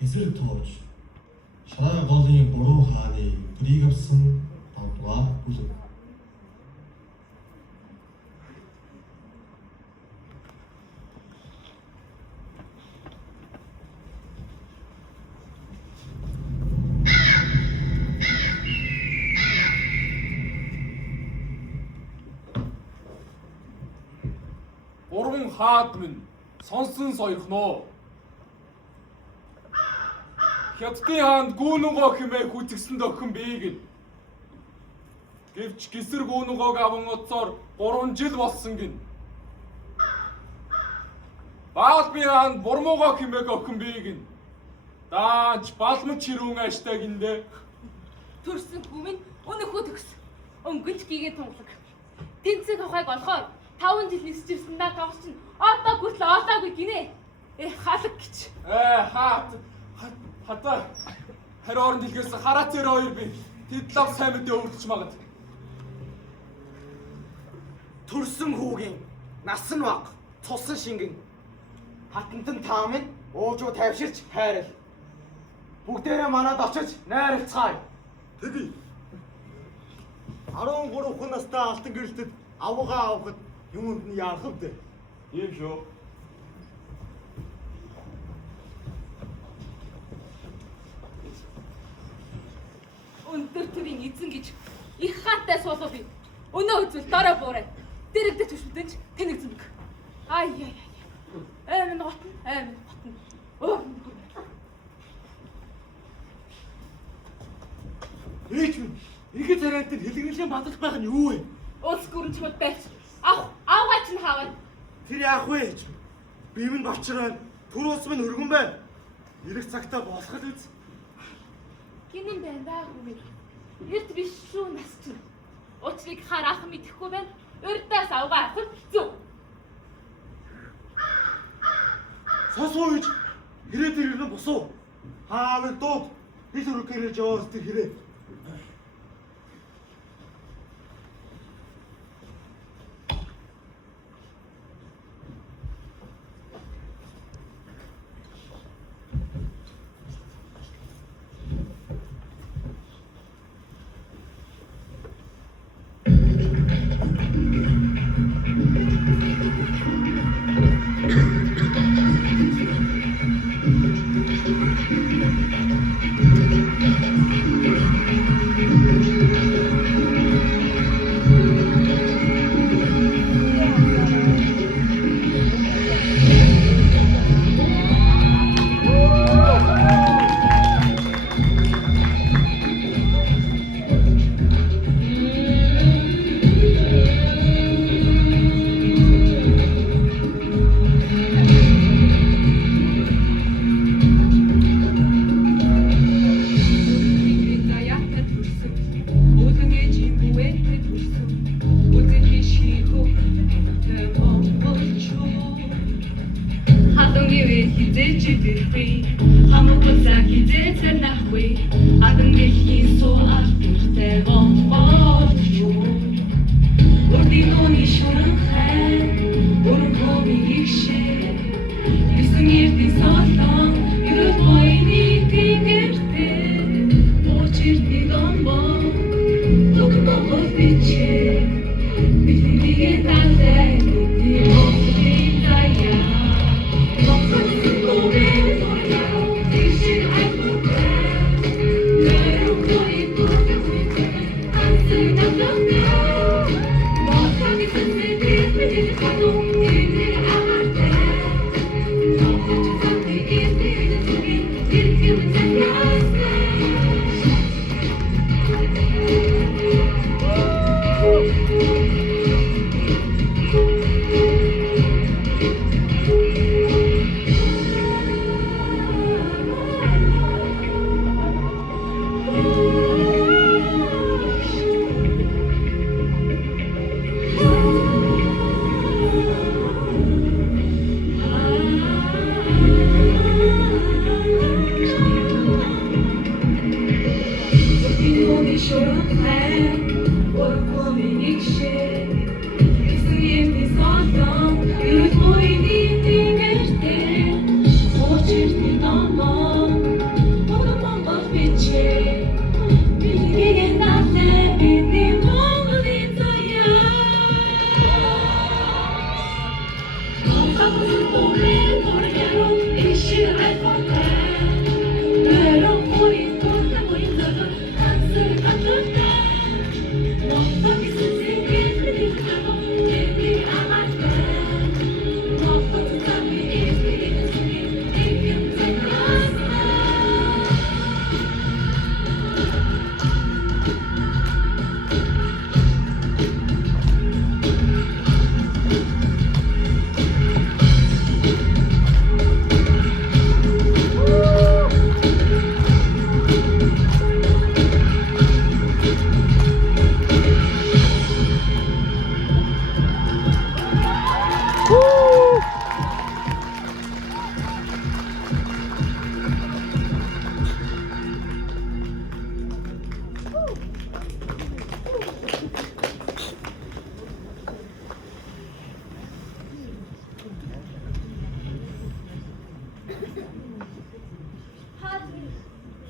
Эсрэг тоож Шараа голын 3 хааны гэрийг авсан 5 дугаар бүлэг. Гурван хаад минь сонсон сойрхноо. Хятадын хаанд гүүнүгөө хэмээх үзэгсэн дохин бийг нь. Гэвч гисэр гүүнүгөөг аван утсаар 3 жил болсон гин. Баалбын хаанд бурмуугаа хэмээх охин бийг нь. Даач балмын чирүүн аштаг индэ. Төрсөн хүмүн өнөхөө төгс. Өнгөж гигийн тунгалаг. Тэнцэг хохойг олохоор 5 жил нисчирсэндээ тоглож чинь одоо хүртэл олоогүй гинэ. Халаг гэж. Хата хариорон дэлгээс хараа цэр хоёр би тэдлав сайн мэдээ өргөж магад. Төрсөн хүүгийн насан баг цусан шингэн хатантан таамын уужуу тавьширч хайрал. Бүгдээрээ манад очиж найралцгаая. Тэди 13 хүн настай алтан гэрэлтэд авгаа авахд юунд нь яах вэ? Ийм шүү. Өндөр төрийн эзэн гэж их хаатай суулгав би. Өнөө үзвэл дараа буурай. Дэрэгдэж төшөлдөнч тэнэг зүнг. Ай. Минь готно. Ээж минь ихэд царайтай хэлгэрлийн бадлах байх нь юу вэ? Улс гүрэн чимэд байц. Авгаа чинь хаавал. Тэр яах вэ ээж? Би минь бочроо түрүүс минь өргөн байна. Ирэх цагтаа болох л үз. Гинэн байна даа хүмээ. Эрт биш шүү нас чинь. Учрыг харах мэдэхгүй байна. Урдаас авгаа авах хэцүү. Сонсоо ээж. Хэрэг ирнэ босоо. Хаавал дууд. Хэл өргөөр жоос тэр хэрэг.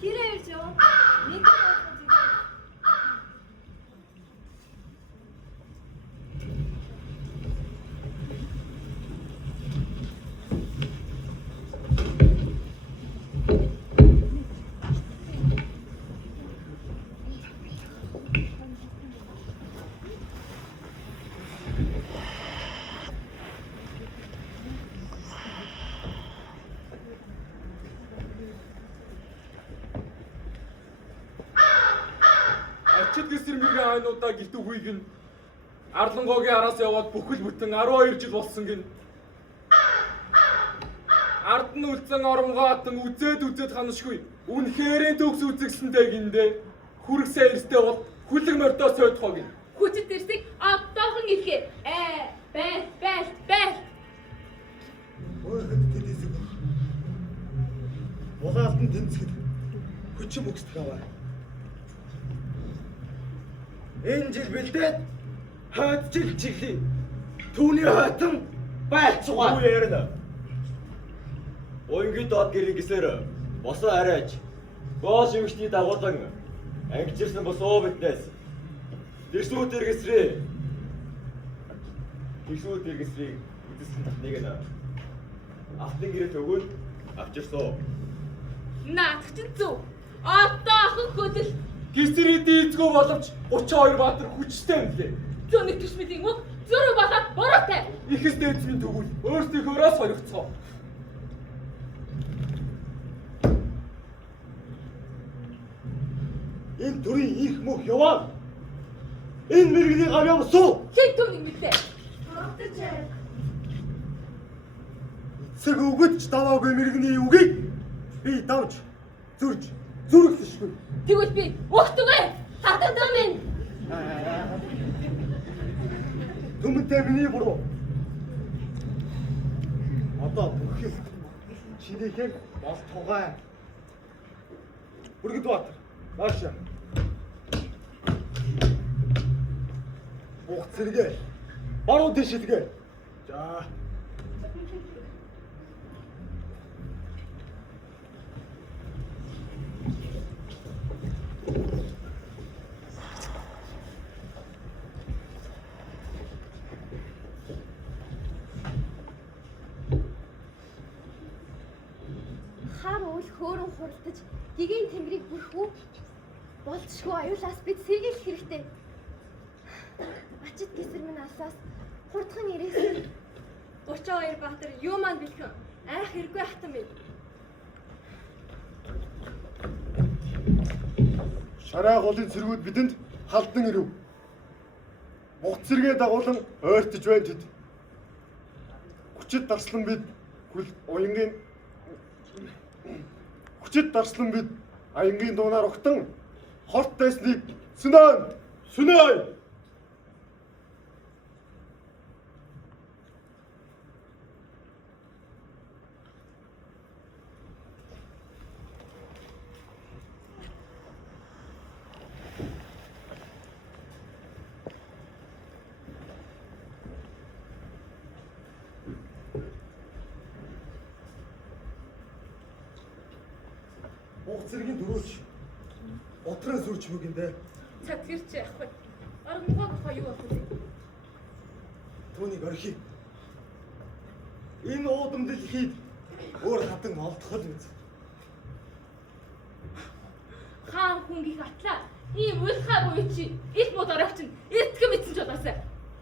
Хэрэг ирж юу? Нэг болсон зүйл. Ачид гэсэрмгийн хайнуудаа гэлтүү хүйг нь Арлангогийн араас яваад бүхэл бүтэн 12 жил болсон гин. Ард нь үлдсэн оромгоо хатан үзээд ханашгүй. Үнэхээрээ төгс үзэгсэндээ гиндээ. Хүргсээ эрстэй бол хүлэг мордоо сойдхоо гин. Хүчит дэрсийг автаахан илгээ. Байл. Ой хэд тэдэсэг. Угаалтан тэнцэхэд хүчин мөксдөх аваа. Энэ жил бэлдээд хойд жил чиглэе. Түүний хойтон байцгаа. Юу ярина? Оюнгийн доод гэрийн гисээр босоо арайж гол шивгчний дагуулan ангижирсан босоо биднээс дэсүүд эргэсрээ. Дэсүүд эргэсрийг үдсэн нэг нэ. Автын гэрээ төгөөл авчирсан. Наадах чинь зөв. Автаахан хөдөл. Гисрээ дийцгөө боловч 32 баатар хүчтэй юм лээ. Зөний төшмөлийн үг зөрөг болоод буруутай. Ихэс дээдсмийн төгөл өөрсдийнхөөрөө соригцоо. Энэ төрийн их мөх яваа. Энэ мэрэгний гав явсуу. Хэн түүнийг мэдээ? Эцэг өгөж даваагүй мэрэгний үгийг би давж зүрхлэшгүй. Тэгвэл би өгтөгөө. Хатагдаа минь. Түмэнтэй миний буруу. Одоо бүх юм чинийхээ бол тугай. Бүргэд бат. Бааша. Бог зэрэгэ. Баруун дэшилгээ. За. Хар уул хөөрөн хуралдаж гэгийн тэнгэрийг бүрхүү болцшгүй аюулаас бид сэргийлэх хэрэгтэй. Ачид гэсэр минь алсаас хурдхан ирээсэн 32 баатар юу маань бэлхэн айх хэрэггүй хатан минь. Шараа голын цэргүүд бидэнд халдан ирэв. Мух цэргээ дагуулan ойртож байна тэд. Хүчит дарслан бид аянгийн дуунаар огтон хорт байсныг сүнөө. Мух цэргийн дөрөөч утраа сүрч мөгөндөө. Цаг хэрч яахгүй. Аргамгоо гоо юу болох вэ? Түүнийг орхи. Энэ уудам дэлхийд өөр хатан олдох л үз. Хаан хүнгих атлаа. Ийм уйлхаа буюу чи ил мод оройч нь эртгэн мэдсэн ч болоосай.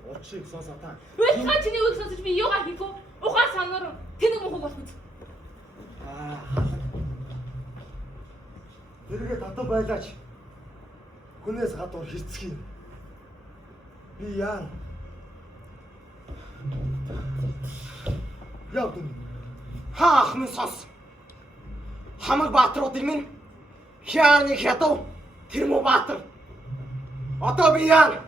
Уучиг сонсоо та. Уйлхаа чиний үг сонсож би юугаар хийх вэ? Ухаан санаар тэнэг мохог болох үз. Тэргээ татав байлаач. Хүнээс гадуур хэрцгий. Би яа. Явдэн. Хаах минь сонс. Хамаг баатруудын минь хяаны хятав Тэрмүү Баатар. Одоо би яа.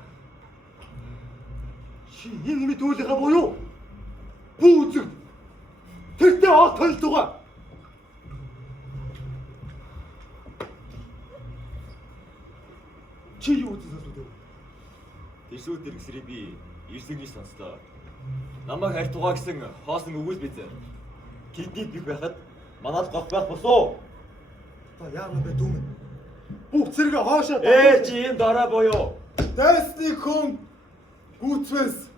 Чи энэ мэд үйлийнхаа буюу бүү үзэг. Тэртээ ол толдгоо. Чи юу үзсэн сүлээ? Тэрсүүд дэргэсрээ би ирсэнгийн сонслоо. Намайг хайртугаа гэсэн хоосон өгүүл биз. Тэдний бих байхад манад гох байх босоо. Та яам бэ дүүмэн? Бүх зэрэг хоошоо. Чи энэ дараа боёо. Дайсны хүн гүцвэс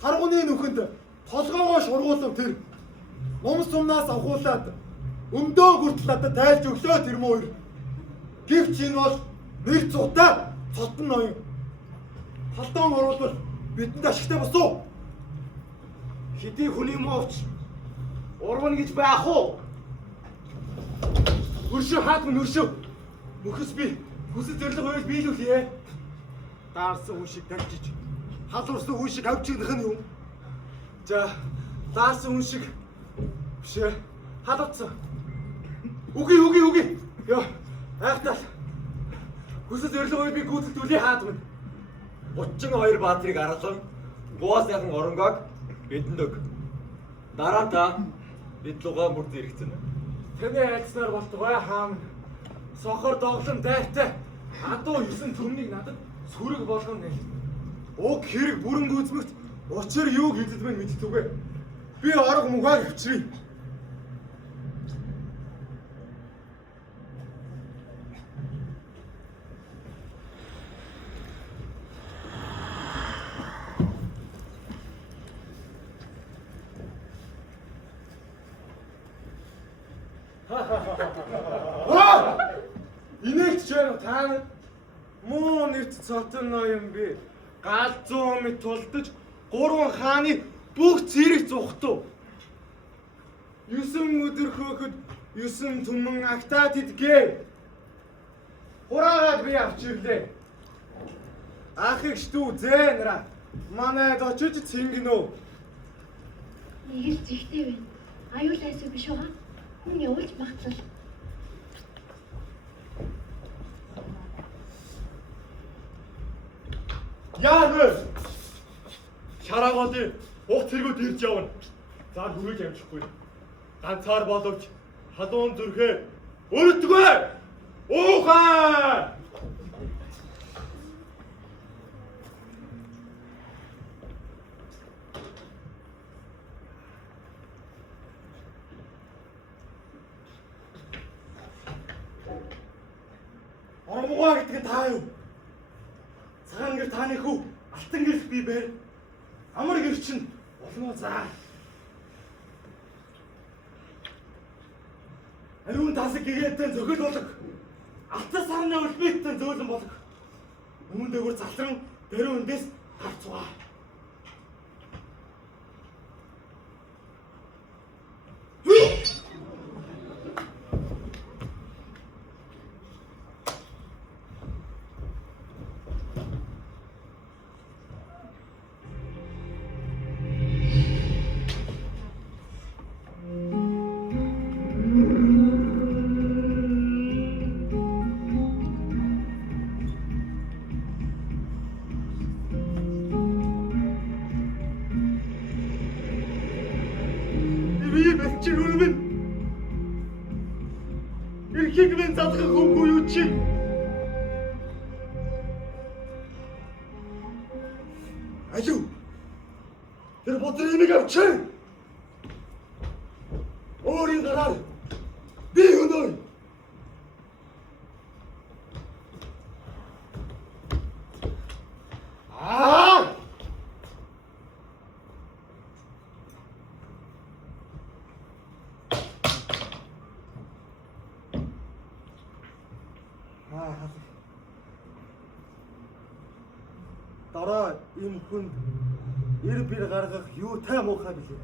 харгууны нүхэнд толгоогоо шургуулав тэр. Ном сумнаас авахуулаад өндөө хүртэл надад тайлж өглөө тэр мөр. Гэвч энэ бол нэг цутаа цотон ноён. Халдаан оруулбал бидэнд ашигтай босоо. Хэдий хүний мовч урвна гэж байх уу? Хөршөө хаатмын хөршөө. Мөхөс би хүсэл зориг хоёул биелүүлье. Даарсан хүн шиг тавьчих. Халуурсан хүн шиг авч идэх нь юу? За, даарсан хүн шиг биш ээ. Халуурсан. Үгүй. Йоо, айхтал. Хүсэл зориг хоёул би гүйцэтгүүлээ хаатмын. 32 баатрыг аргалан гуа сайхан оронгоог бидэнд өг. Дараа та бид лугаа мөрд иргэцэн. Таны айдснаар болтугай хаан. Сохор доглон дайртай адуу 9 төмнийг надад сүрэг болгоно нэ. Уг хэрэг бүрэн гүйцмэгт учир юуг хэлэлмэн мэдтүгэ. Би арга мугаар хөвчрий. Инээч жаа та муу нэрт цотон ноён би галзуу мэд тулдаж 3 хааны бүх зэрэг зүхтв. 9 өдөр хөөхөд 9 түмэн агтаад идгээ. Хураагаад би авчирлээ. Ахигч дүү зээнра манайд очиж цингэнөө. Нэг л зихтэй байна. Аюулайсуу биш байгаа. Хүн явуулж багтлал. Яа вэ? Шараагоодын ух цэргүүд ирж явна. За хүрэж амжихгүй. Ганцаар боловч халуун зүрхээ өртгөө. Уухаа! Оромгоо гэдэг нь та юу? Цагаан гэр тааны хүү, алтан гэр би бэр. Амар гэр чинь болмоо заа. Ариун тасаг гэгээдтэй зөхөл болог. Алтан сарны өлбийтэй зөөлөн болог. Өмнө дээгүүр залран дөрөв өндөөс харцгаа. Эрхийг залгах хөвгүй юу чи? Аюу. Тэр бодрын нэг авчи. Өөрийн гараар би өнөө. халах. Дараа энэ хүнд эр бэр гаргах юутай муухай билээ.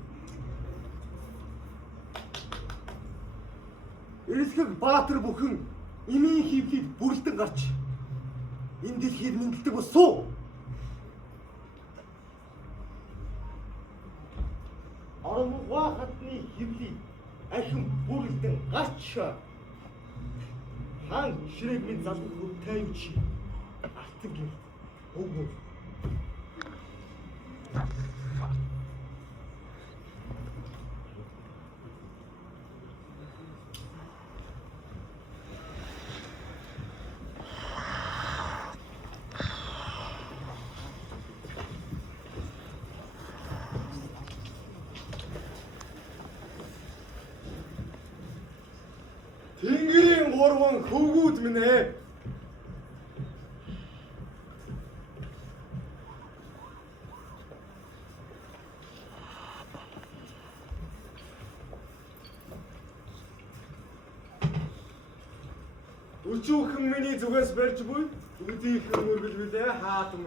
Эрсгэг баатар бүхэн эмийн хөвлөд бүрлдэн гарч энэ дэлхийд мэндэлдэг босуу. Оромгоо хатны хөвлөд ахин бүрлдэн гарч хаан ширээг минь залгах хөвтэй юу чи артан гэр өгөө. Тэнгэрийн гурван хөвгүүд минь ээ. Өчүүхэн миний зүгээс барьж буй үдийхэн мөргөлвөлээ хаатам.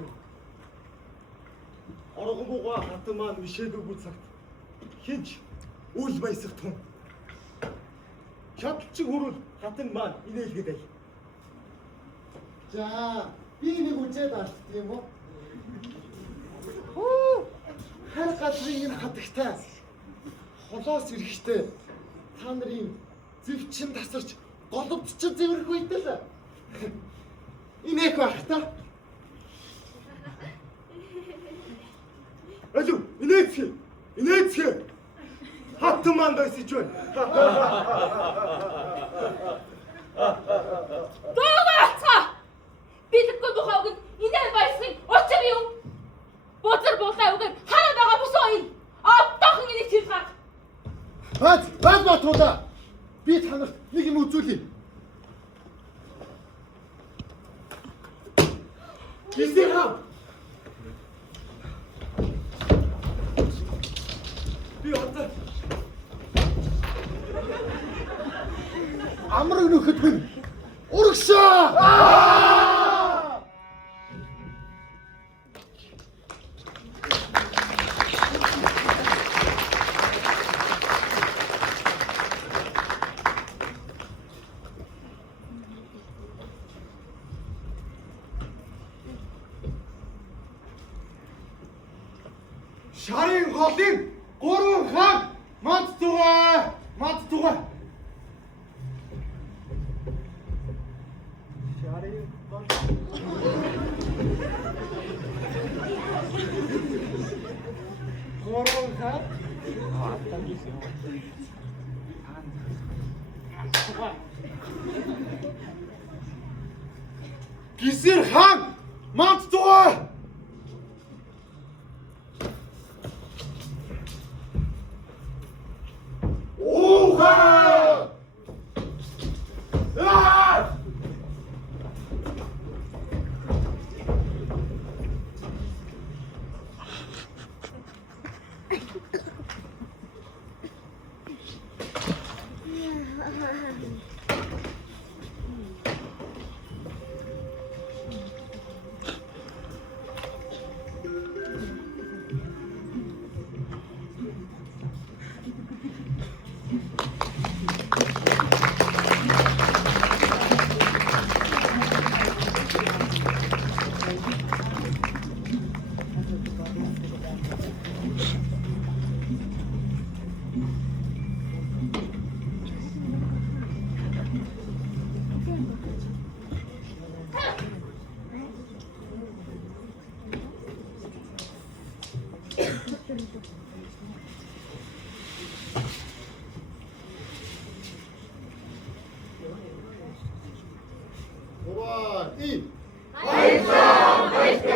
Оргонбугаа хатан маань мишээдэггүй цагт хинч үл баясах тун. Чадчих хөрөл хатан маань инээлгээд ай. За, би нэг үзээд алт юм уу? Хар газрын энэ хатагтай холоос ирэхтэй та нарын зэвчин тасарч головдчих зэвэрх үйдэл. Инээх байх та. Алуу, инээцгээ. Хатан маань дайсаж байна. Дөөцөө! Бидэггүй бухайг инээ баясгын учир юу? Бузар булаа үг хараа байгаа босоо ин. Автахан энийг чир гар. Бац батуда. Би танарт нэг юм үзүүлье. Гисэр хаа. Би одоо амраг нөхөд хүн урагшаа! Шарын голын гурван хаан мад тугаа. Шарын гол. Гурван хаан. Гисэр хаан мад тугаа. Ура! И! Баярлалаа!